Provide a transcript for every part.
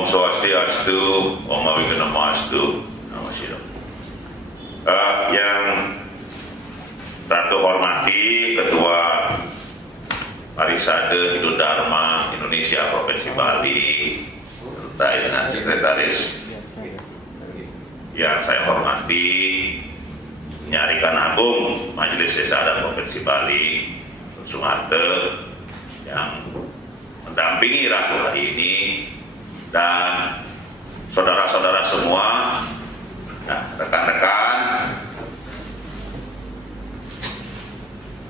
Om Swastiastu, Om Awiganamastu, Nama Sidam. Yang Ratu hormati Ketua Parisade Hindu Dharma Indonesia Provinsi Bali, serta dengan Sekretaris. Yang saya hormati Nyarikan Agung Majelis Desa Adat Provinsi Bali, Sumarte, yang mendampingi Ratu hari ini, dan saudara-saudara semua, rekan-rekan,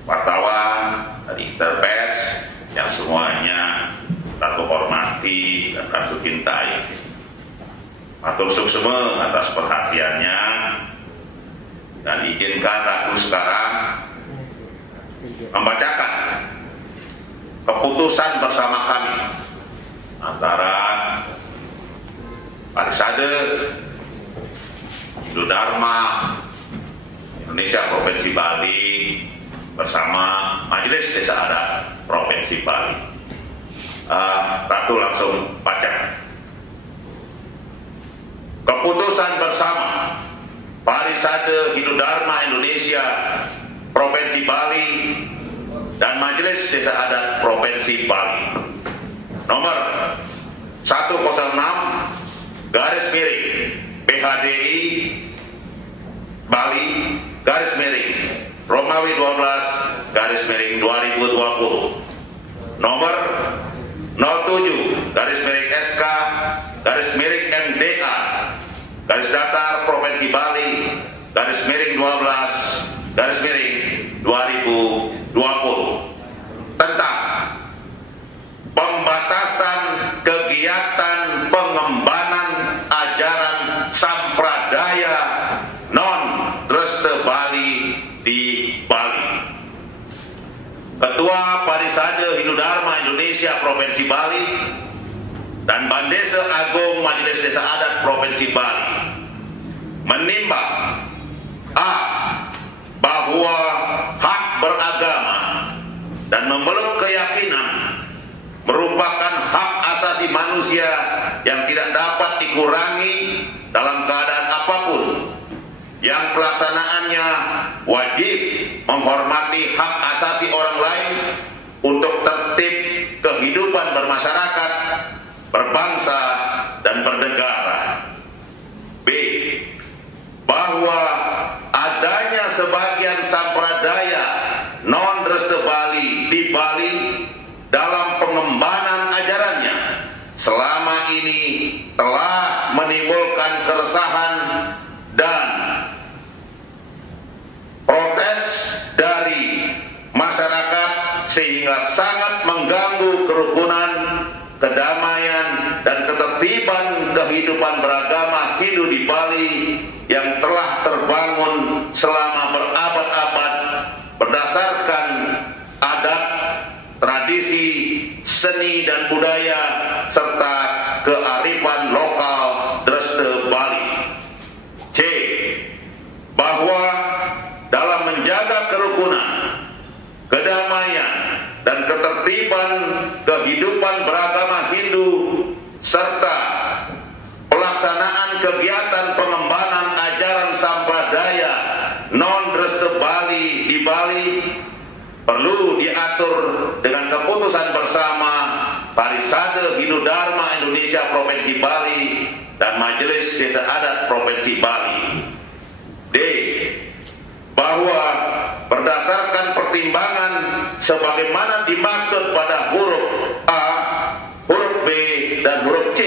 wartawan, dari Interpers, yang semuanya Ratu hormati dan Ratu cintai. Matur suksema atas perhatiannya, dan izinkan Ratu sekarang membacakan keputusan bersama kami antara Parisade Hindu Dharma Indonesia Provinsi Bali bersama Majelis Desa Adat Provinsi Bali. Ratu langsung baca. Keputusan bersama Parisade Hindu Dharma Indonesia Provinsi Bali dan Majelis Desa Adat Provinsi Bali nomor 106 garis miring PHDI Bali garis miring Romawi 12 garis miring 2020 nomor 07 garis miring SK garis miring MDA garis datar Provinsi Bali garis miring 12 garis miring 2020 tentang pembatasan kegiatan pengembangan ajaran sampradaya non-Dresta Bali di Bali. Ketua Parisade Hindu Dharma Indonesia Provinsi Bali dan Bandesa Agung Majelis Desa Adat Provinsi Bali menimbang bahwa hak beragama dan memeluk keyakinan merupakan hak asasi manusia yang tidak dapat dikurangi dalam keadaan apapun, yang pelaksanaannya wajib menghormati hak asasi orang lain untuk tertib kehidupan bermasyarakat, berbangsa, dan bernegara. B. Bahwa adanya sebagian sampradaya non-Dresta Bali di Bali dalam pengembangan ajarannya selama ini telah menimbulkan keresahan dan protes dari masyarakat sehingga sangat mengganggu kerukunan, kedamaian, dan ketertiban kehidupan beragama Hindu di Bali yang telah terbangun selama berabad-abad berdasarkan adat, tradisi, seni dan budaya serta kearifan lokal Dresta Bali. C. Bahwa dalam menjaga kerukunan, kedamaian, dan ketertiban kehidupan beragama Hindu serta pelaksanaan kegiatan pengembangan ajaran sampradaya non-Dresta Bali di Bali perlu diatur dengan keputusan bersama Parisade Hindu Dharma Indonesia Provinsi Bali dan Majelis Desa Adat Provinsi Bali. D. Bahwa berdasarkan pertimbangan sebagaimana dimaksud pada huruf A, huruf B, dan huruf C,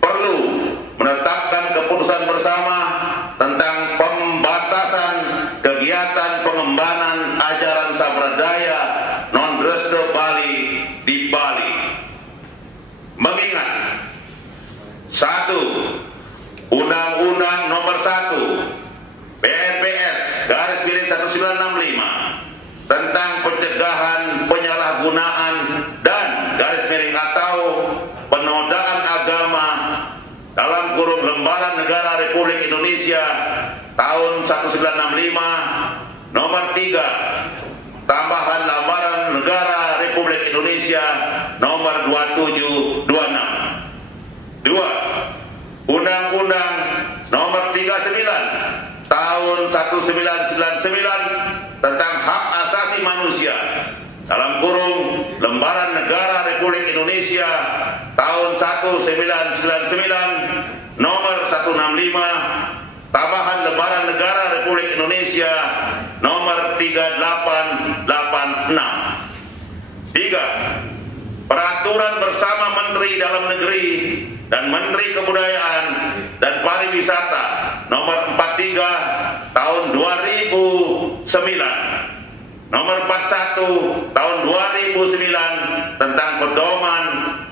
perlu menetapkan keputusan bersama tentang pembatasan kegiatan pengembangan ajaran sampradaya non-Dresta Bali di Bali. Mengingat 1. Undang-Undang Nomor 1 PNPS garis miring 1965 tentang pencegahan penyalahgunaan dan garis miring atau penodaan agama dalam kurung Lembaran Negara Republik Indonesia tahun 1965 nomor 3 tambahan Lembaran Negara Republik Indonesia nomor 2726 tahun 1999 tentang hak asasi manusia dalam kurung Lembaran Negara Republik Indonesia tahun 1999 nomor 165 tambahan Lembaran Negara Republik Indonesia nomor 3886. 3. Peraturan bersama Menteri Dalam Negeri dan Menteri Kebudayaan dan Pariwisata nomor 43 tahun 2009, nomor 41 tahun 2009 tentang pedoman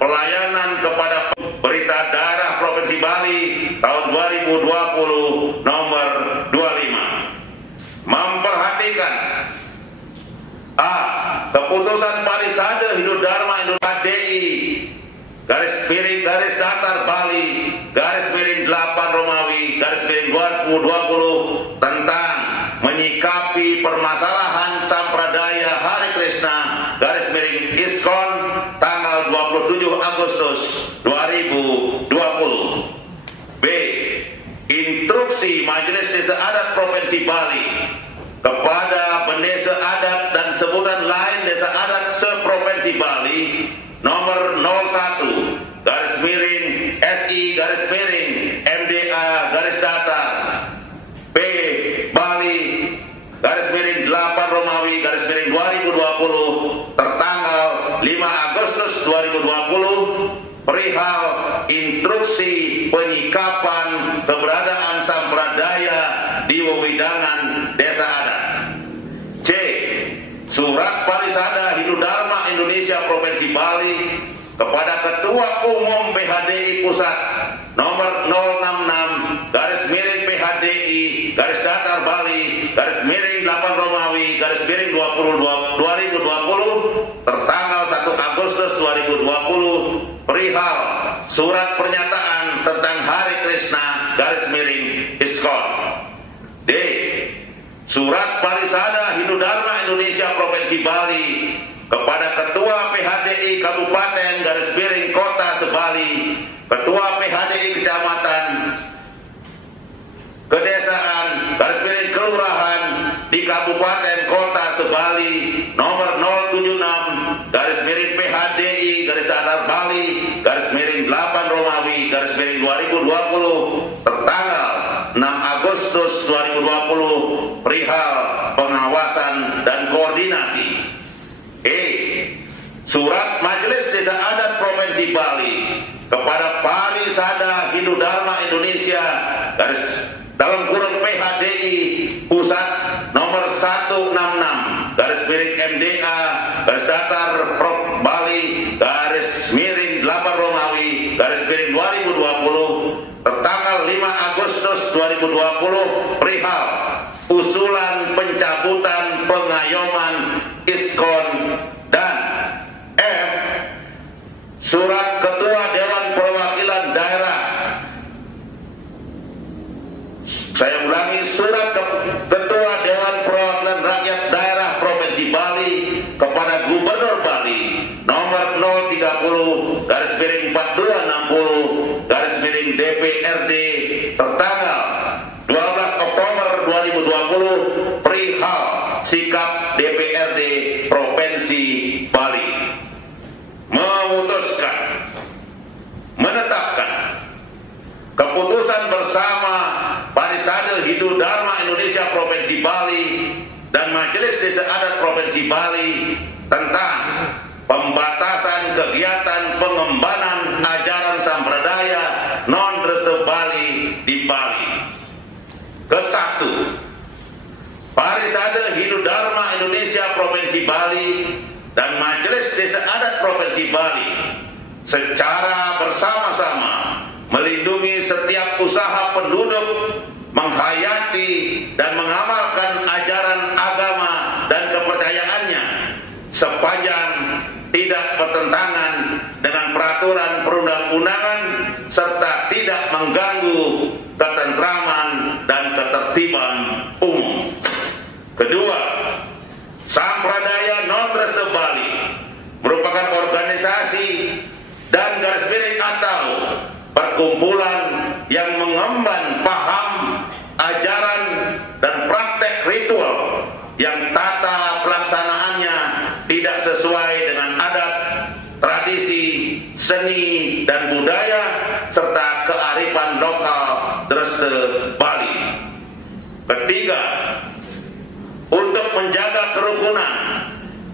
pelayanan kepada Berita Daerah Provinsi Bali tahun 2020 nomor 25. Memperhatikan A. Keputusan Parisade Hindu Dharma Indonesia DI garis datar Bali _8 Romawi _2020 tentang menyikapi permasalahan sampradaya Hare Krishna _ISKCON tanggal 27 Agustus 2020. B. Instruksi Majelis Desa Adat Provinsi Bali kepada pendeta adat dan sebutan lain desa adat seprovinsi Bali nomor 01 SI MDA P Bali _8 Romawi _2020 tertanggal 5 Agustus 2020 perihal instruksi penyikapan keberadaan sampradaya di wewidangan desa adat. C. Surat Parisada Hindu Dharma Indonesia Provinsi Bali kepada Ketua Umum PHDI Pusat nomor 066 PHDI Bali _8 Romawi _2020 tertanggal 1 Agustus 2020 perihal surat pernyataan tentang Hare Krishna _ISKCON. D. Surat Parisada Hindu Dharma Indonesia Provinsi Bali kepada Ketua PHDI Kabupaten Kota Sebali, Ketua PHDI Kecamatan, Kedesaan, Kelurahan di Kabupaten Kota Sebali nomor 076 PHDI Bali _8 Romawi _2020 tertanggal 6 Agustus 2020 perihal pengawasan dan koordinasi. E. Surat Majelis Desa Adat Provinsi Bali kepada Parisada Hindu Dharma Indonesia dalam kurung PHDI Pusat nomor 166 MDA Prov Bali _8 Romawi _2020 tertanggal 5 Agustus 2020 perihal usulan pencabutan pengayoman ISKCON. Dan F. Surat Ketua Dewan Perwakilan Daerah, saya ulangi, surat Ketua Dewan Perwakilan Rakyat Daerah Provinsi Bali kepada Gubernur Bali nomor 030 _4260 DPRD tertanggal 12 Oktober 2020 perihal sikap DPRD Provinsi Bali memutuskan menetapkan keputusan bersama Parisade Hindu Dharma Indonesia Provinsi Bali dan Majelis Desa Adat Provinsi Bali tentang pembatasan kegiatan pengembangan ajaran sampradaya non-Restu Bali di Bali. Ke-1, Parisade Hindu Dharma Indonesia Provinsi Bali dan Majelis Desa Adat Provinsi Bali secara bersama-sama melindungi setiap usaha penduduk menghayati dan mengamalkan ajaran agama dan kepercayaannya sepanjang tidak bertentangan dengan peraturan perundang-undangan serta tidak mengganggu ketentraman dan ketertiban umum. Kedua, Sampradaya Non-Restu Bali merupakan organisasi dan atau perkumpulan yang mengemban paham, ajaran, dan Ketiga, untuk menjaga kerukunan,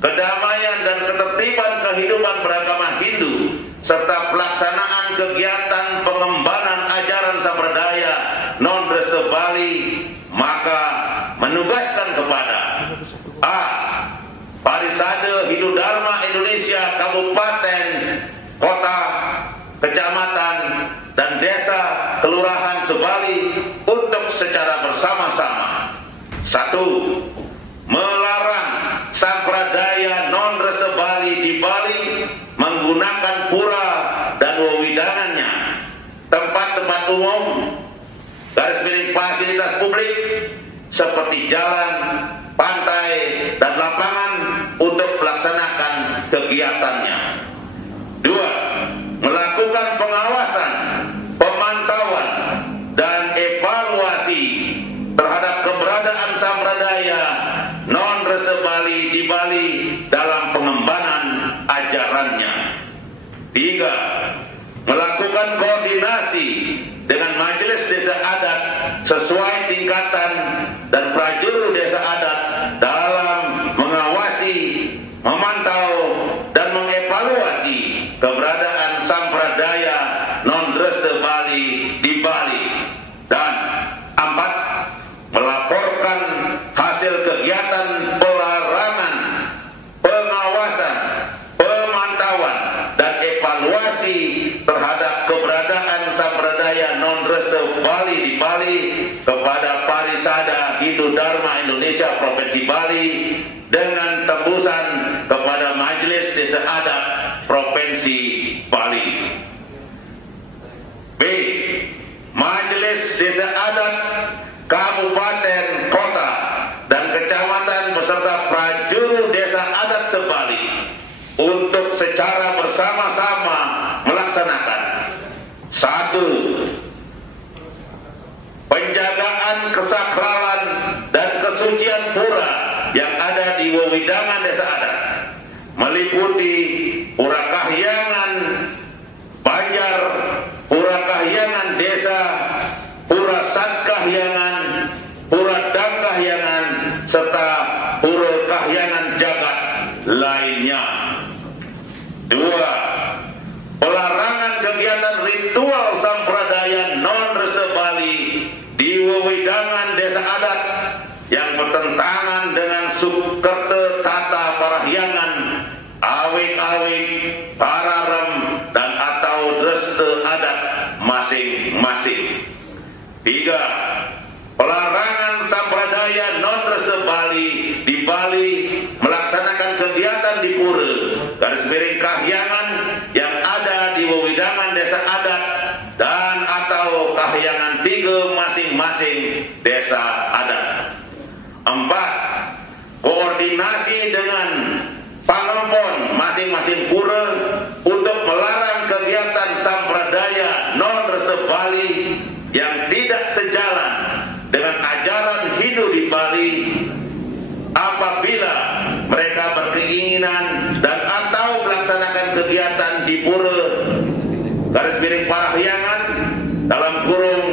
kedamaian dan ketertiban kehidupan beragama Hindu serta pelaksanaan kegiatan pengembangan ajaran sampradaya non-Dresta Bali, maka menugaskan kepada A. Parisade Hindu Dharma Indonesia Kabupaten, Kota, Kecamatan, dan Desa Kelurahan Sebali untuk secara bersama-sama: 1. Melarang sampradaya non-Dresta Bali di Bali menggunakan pura dan wewidangannya, tempat-tempat umum, fasilitas publik seperti jalan, pantai, dan lapangan untuk melaksanakan kegiatannya. 2. Melakukan pengawasan, pemantauan, dan evaluasi terhadap keberadaan sampradaya non-Dresta Bali di Bali dalam pengembangan ajarannya. 3. Melakukan koordinasi dengan majelis desa adat sesuai tingkatan dan prajurus desa adat dalam mengawasi, memantau, dan mengevaluasi keberadaan sampradaya non-Dresta Bali di Bali. Dan 4. Melaporkan hasil kegiatan pelarangan, pengawasan, pemantauan, dan evaluasi terhadap keberadaan sampradaya non-Dresta Bali di Bali kepada Parisada Hindu Dharma Indonesia Provinsi Bali dengan tembusan kepada Majelis Desa Adat Provinsi Bali. B. Majelis Desa Adat Kabupaten, Kota, dan Kecamatan beserta prajurus Desa Adat Sebali untuk secara bersama-sama melaksanakan: 1. Penjagaan kesakralan dan kesucian pura yang ada di wewidangan desa adat, meliputi Pura Kahyangan Banjar, Pura Kahyangan Desa, Pura Sat Kahyangan, Pura Dang Kahyangan, serta Pura Kahyangan Jagat lainnya. 2. Pelarangan kegiatan ritual sampradaya non-Dresta Bali di wewidangan desa adat yang bertentangan dengan Sukerta Tata Parahyangan, awik-awik, pararem, dan atau Dresta adat masing-masing. 3. Pelarangan sampradaya non-Dresta Bali di Bali melaksanakan kegiatan di pura Kahyangan yang ada di wewidangan desa adat dan atau kahyangan 3 masing-masing desa adat. 4. Koordinasi dengan pangempon masing-masing pura untuk melarang kegiatan sampradaya non-Dresta Bali yang tidak sejalan dengan ajaran Hindu di Bali apabila mereka berkeinginan dan atau melaksanakan kegiatan di pura Parahyangan dalam kurung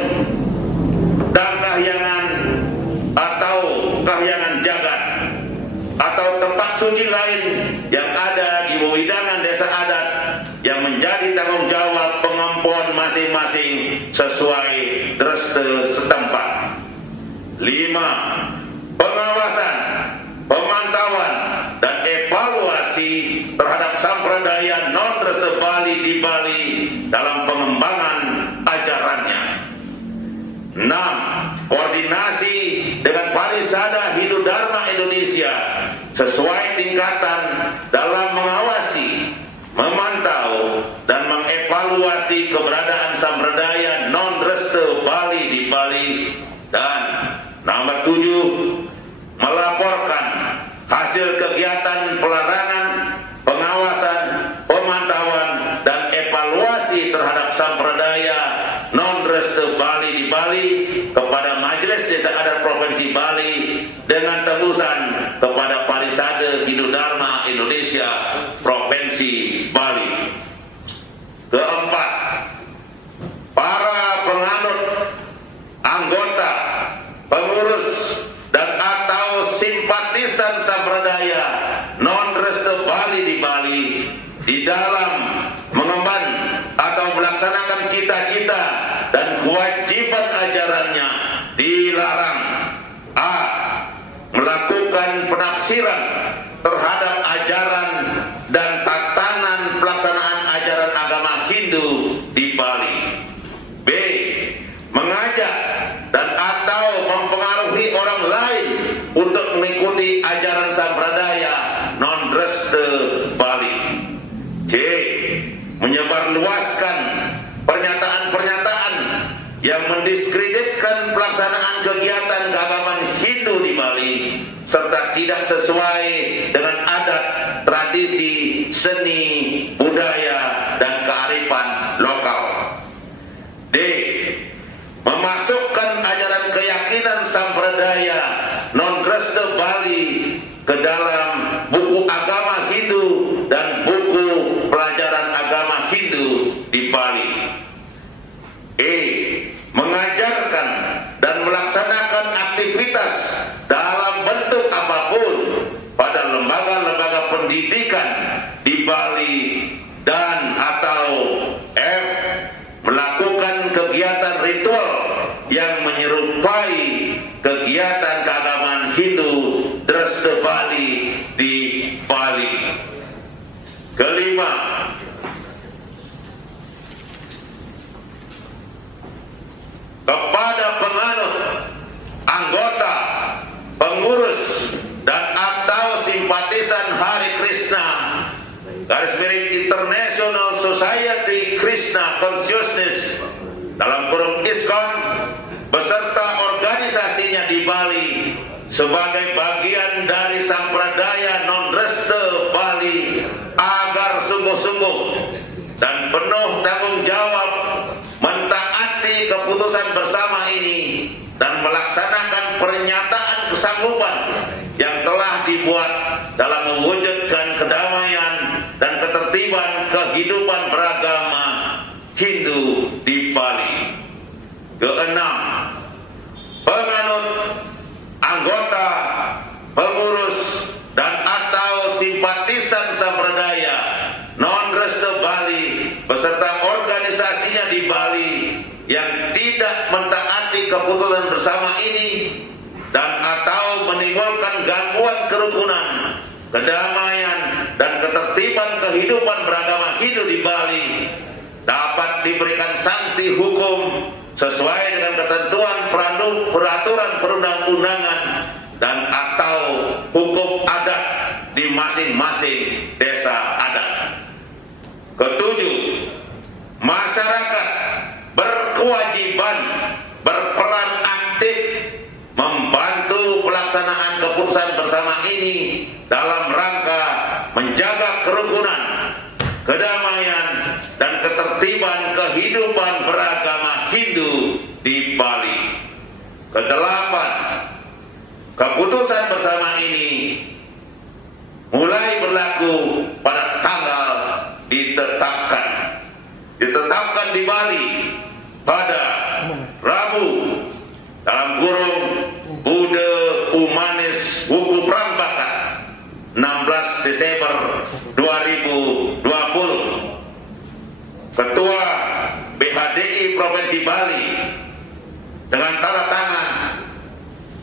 Dang Kahyangan atau Kahyangan Jagat atau tempat suci lain yang ada di wewidangan desa adat yang menjadi tanggung jawab pengempon masing-masing sesuai Dresta setempat. 5. Pengawasan, pemantauan, dan evaluasi terhadap sampradaya non-Dresta Bali di Bali dalam pengembangan ajarannya. 6. Koordinasi dengan Parisada Hindu Dharma Indonesia sesuai tingkatan dalam mengawasi, memantau, dan mengevaluasi keberadaan sampradaya non-Dresta Bali di Bali. Dan nomor 7, melaporkan hasil kegiatan pelarangan, pengawasan, pemantauan, dan evaluasi terhadap sampradaya non-Dresta Bali di Bali kepada Majelis Desa Adat Provinsi Bali dengan tembusan kepada Parisade Hindu Dharma Indonesia Provinsi Bali. Keempat, para penganut, anggota, pengurus, simpatisan sampradaya non-Restu Bali di Bali di dalam mengemban atau melaksanakan cita-cita dan kewajiban ajarannya dilarang: a. melakukan penafsiran terhadap ajaran dan tatanan pelaksanaan ajaran agama Hindu di Bali. B. Mengajak dan atau mempengaruhi orang lain untuk mengikuti ajaran sampradaya non-Restu Bali. C. Menyebarluaskan pernyataan-pernyataan yang mendiskreditkan pelaksanaan kegiatan keagamaan Hindu di Bali serta tidak sesuai dengan adat, tradisi, seni, budaya, dan kearifan lokal. D. Memasukkan ajaran keyakinan sampradaya non-Restu Bali ke dalam buku agama Hindu dan buku pelajaran agama Hindu di Bali. E. Mengajarkan dan melaksanakan aktivitas dalam bentuk apapun pada lembaga-lembaga pendidikan di Bali dan atau F. Melakukan kegiatan ritual yang menyerupai kegiatan keagamaan Hindu Restu Bali di Bali. Kelima, kepada penganut, anggota, pengurus, dan atau simpatisan Hare Krishna International Society Krishna Consciousness dalam kurung ISKCON beserta organisasinya di Bali sebagai bagian dari sampradaya non-Restu Bali agar sungguh-sungguh dan penuh tanggung jawab mentaati keputusan bersama ini dan melaksanakan pernyataan kesanggupan yang telah dibuat dalam mewujudkan kedamaian dan ketertiban kehidupan beragama Hindu di Bali. Keenam, penganut, anggota, pengurus, dan atau simpatisan sampradaya non-Restu Bali beserta organisasinya di Bali yang tidak mentaati keputusan bersama ini dan atau menimbulkan gangguan kerukunan, kedamaian, dan ketertiban kehidupan beragama Hindu di Bali dapat diberikan sanksi hukum sesuai dengan ketentuan peraturan perundang-undangan dan atau hukum adat di masing-masing desa adat. Ketujuh, masyarakat berkewajiban berperan aktif membantu pelaksanaan keputusan bersama ini dalam rangka menjaga kerukunan, kedamaian, dan ketertiban kehidupan beragama Hindu di Bali. Kedelapan, keputusan bersama ini mulai berlaku pada tanggal ditetapkan di Bali pada Rabu dalam kurung Bude Umanis Wuku Prambaka 16 Desember 2020. Ketua BHDI Provinsi Bali dengan tanda tangan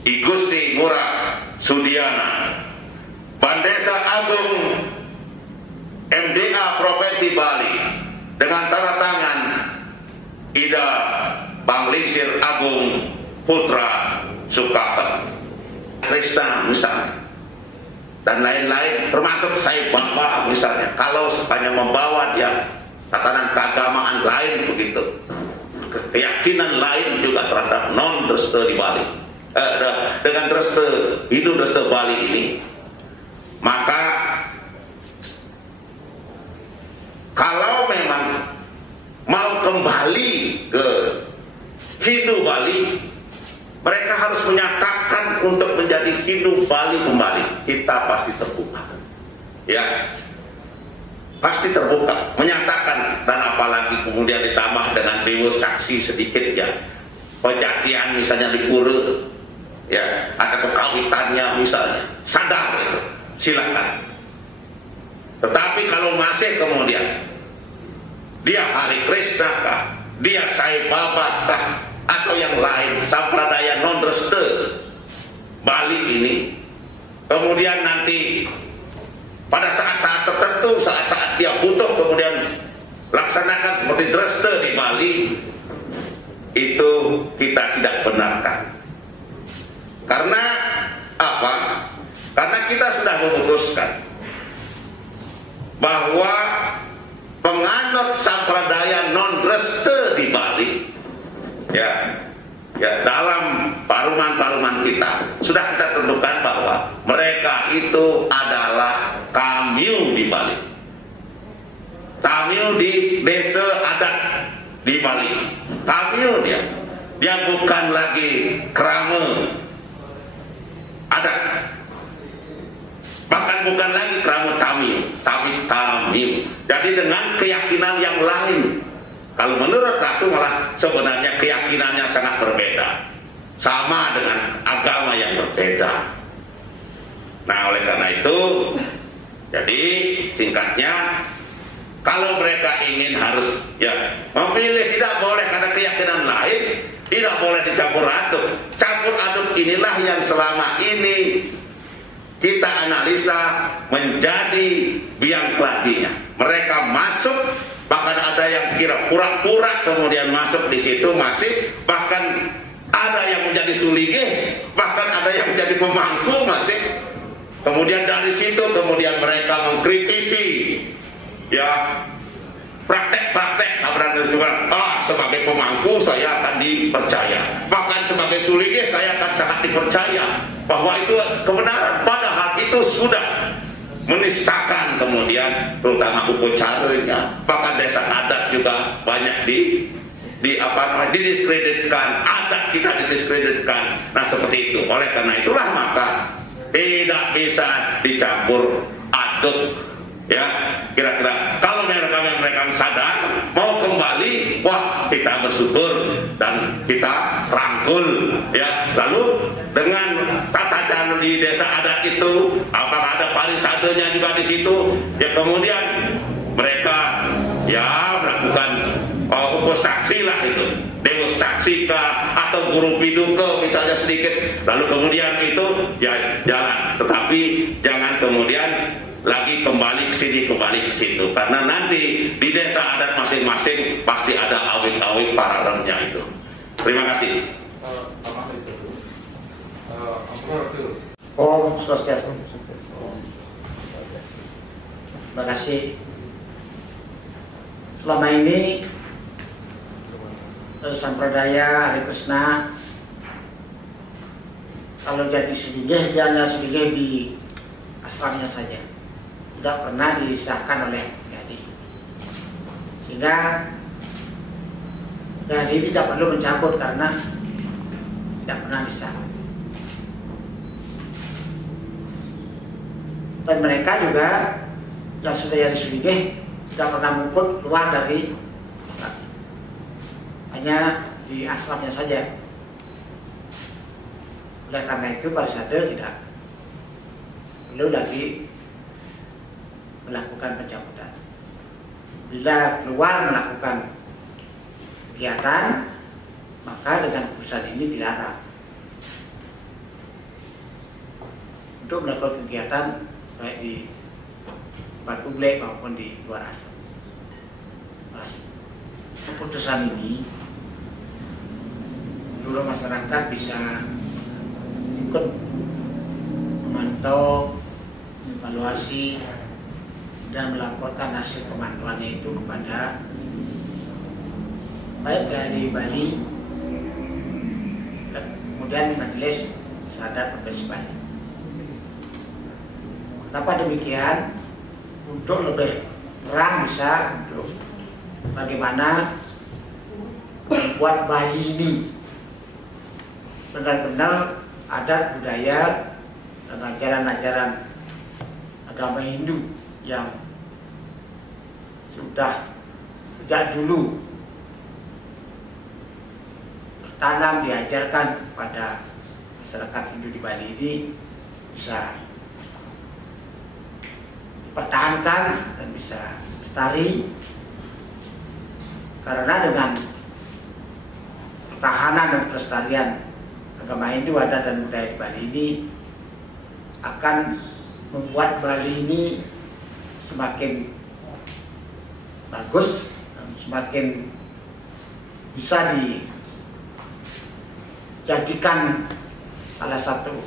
I Gusti Ngurah Sudiana, Bandesa Agung MDA Provinsi Bali dengan tanda tangan Ida Banglingsir Agung Putra Sukarta, Krishna misalnya, dan lain-lain, termasuk saya Bapak misalnya, kalau sepanjang membawa dia tatanan keagamaan lain begitu, keyakinan lain juga terhadap non-Restu di Bali, dengan Restu Hindu Restu Bali ini, maka kalau memang mau kembali ke Hindu Bali, mereka harus menyatakan untuk menjadi Hindu Bali kembali. Kita pasti terbuka, ya, pasti terbuka, menyatakan, dan apalagi kemudian ditambah dengan dewa saksi sedikit ya, Pejatian misalnya di Pura, ya, atau kawitannya misalnya, sadar itu, silakan. Tetapi kalau masih kemudian dia Hari Krishna kah, dia Sai Baba kah, atau yang lain, sampradaya non-reste Bali ini, kemudian nanti pada saat-saat tertentu, saat-saat dia butuh kemudian laksanakan seperti Dreste di Bali, itu kita tidak benarkan. Karena apa? Karena kita sudah memutuskan bahwa penganut sampradaya non-Dreste di Bali, ya dalam paruman-paruman kita sudah kita tentukan bahwa mereka itu adalah Kamyu di Bali, Kamyu di desa adat di Bali, Kamyu dia bukan lagi kerama adat, bahkan bukan lagi kerama Kamyu, tapi Kamyu. Jadi dengan keyakinan yang lain. Kalau menurut Ratu malah sebenarnya keyakinannya sangat berbeda, sama dengan agama yang berbeda. Nah, oleh karena itu, jadi singkatnya, kalau mereka ingin harus memilih, tidak boleh karena keyakinan lain, tidak boleh dicampur aduk. Campur aduk inilah yang selama ini kita analisa menjadi biang keladinya. Mereka masuk. Bahkan ada yang kira pura-pura kemudian masuk di situ masih, bahkan ada yang menjadi suligih, bahkan ada yang menjadi pemangku masih. Kemudian dari situ kemudian mereka mengkritisi praktek-praktek sebagai pemangku saya akan dipercaya, bahkan sebagai suligih saya akan sangat dipercaya bahwa itu kebenaran, padahal itu sudah menistakan kemudian terutama upacaranya, bahkan desa adat juga banyak didiskreditkan, adat kita didiskreditkan. Nah seperti itu. Oleh karena itulah maka tidak bisa dicampur aduk, ya. Kira-kira kalau mereka sadar mau kembali, wah kita bersyukur dan kita rangkul, ya. Lalu dengan tata cara di desa adat itu, apakah ada parisadenya juga di situ, ya kemudian mereka melakukan upasaksi lah itu, dewa saksi atau guru piduka misalnya sedikit, lalu kemudian itu jalan. Tetapi jangan kemudian lagi kembali ke sini, kembali ke situ, karena nanti di desa adat masing-masing pasti ada awit-awit pararemnya itu. Terima kasih. Om Swastiastu. Terima kasih. Selama ini sampradaya Hari Krishna kalau jadi seligih, dia hanya seligih di asramnya saja, tidak pernah disahkan oleh Gadi, sehingga Gadi tidak perlu mencampur karena tidak pernah disahkan. Dan mereka juga yang sudah jadi seligih tidak pernah mungkut keluar dari asram, hanya di asramnya saja. Oleh karena itu parisade tidak perlu lagi melakukan pencabutan. Bila keluar melakukan kegiatan, maka dengan keputusan ini dilarang untuk melakukan kegiatan baik di tempat publik maupun di luar asram. Terima kasih. Keputusan ini seluruh masyarakat bisa ikut memantau, evaluasi, dan melaporkan hasil pemantauannya itu kepada baik dari Bali dan kemudian Majelis Adat Provinsi Bali. Kenapa demikian? Untuk lebih terang bisa untuk bagaimana membuat Bali ini benar-benar adat budaya dan ajaran-ajaran agama Hindu yang sudah sejak dulu tertanam diajarkan pada masyarakat Hindu di Bali ini bisa dipertahankan dan bisa lestari, karena dengan pertahanan dan pelestarian agama Hindu, adat dan budaya di Bali ini akan membuat Bali ini semakin bagus dan semakin bisa dijadikan salah satu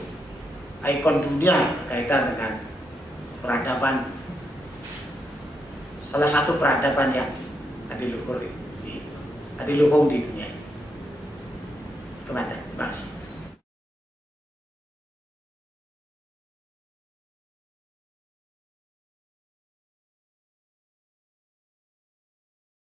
ikon dunia berkaitan dengan peradaban, salah satu peradaban yang adiluhung di dunia. Terima kasih.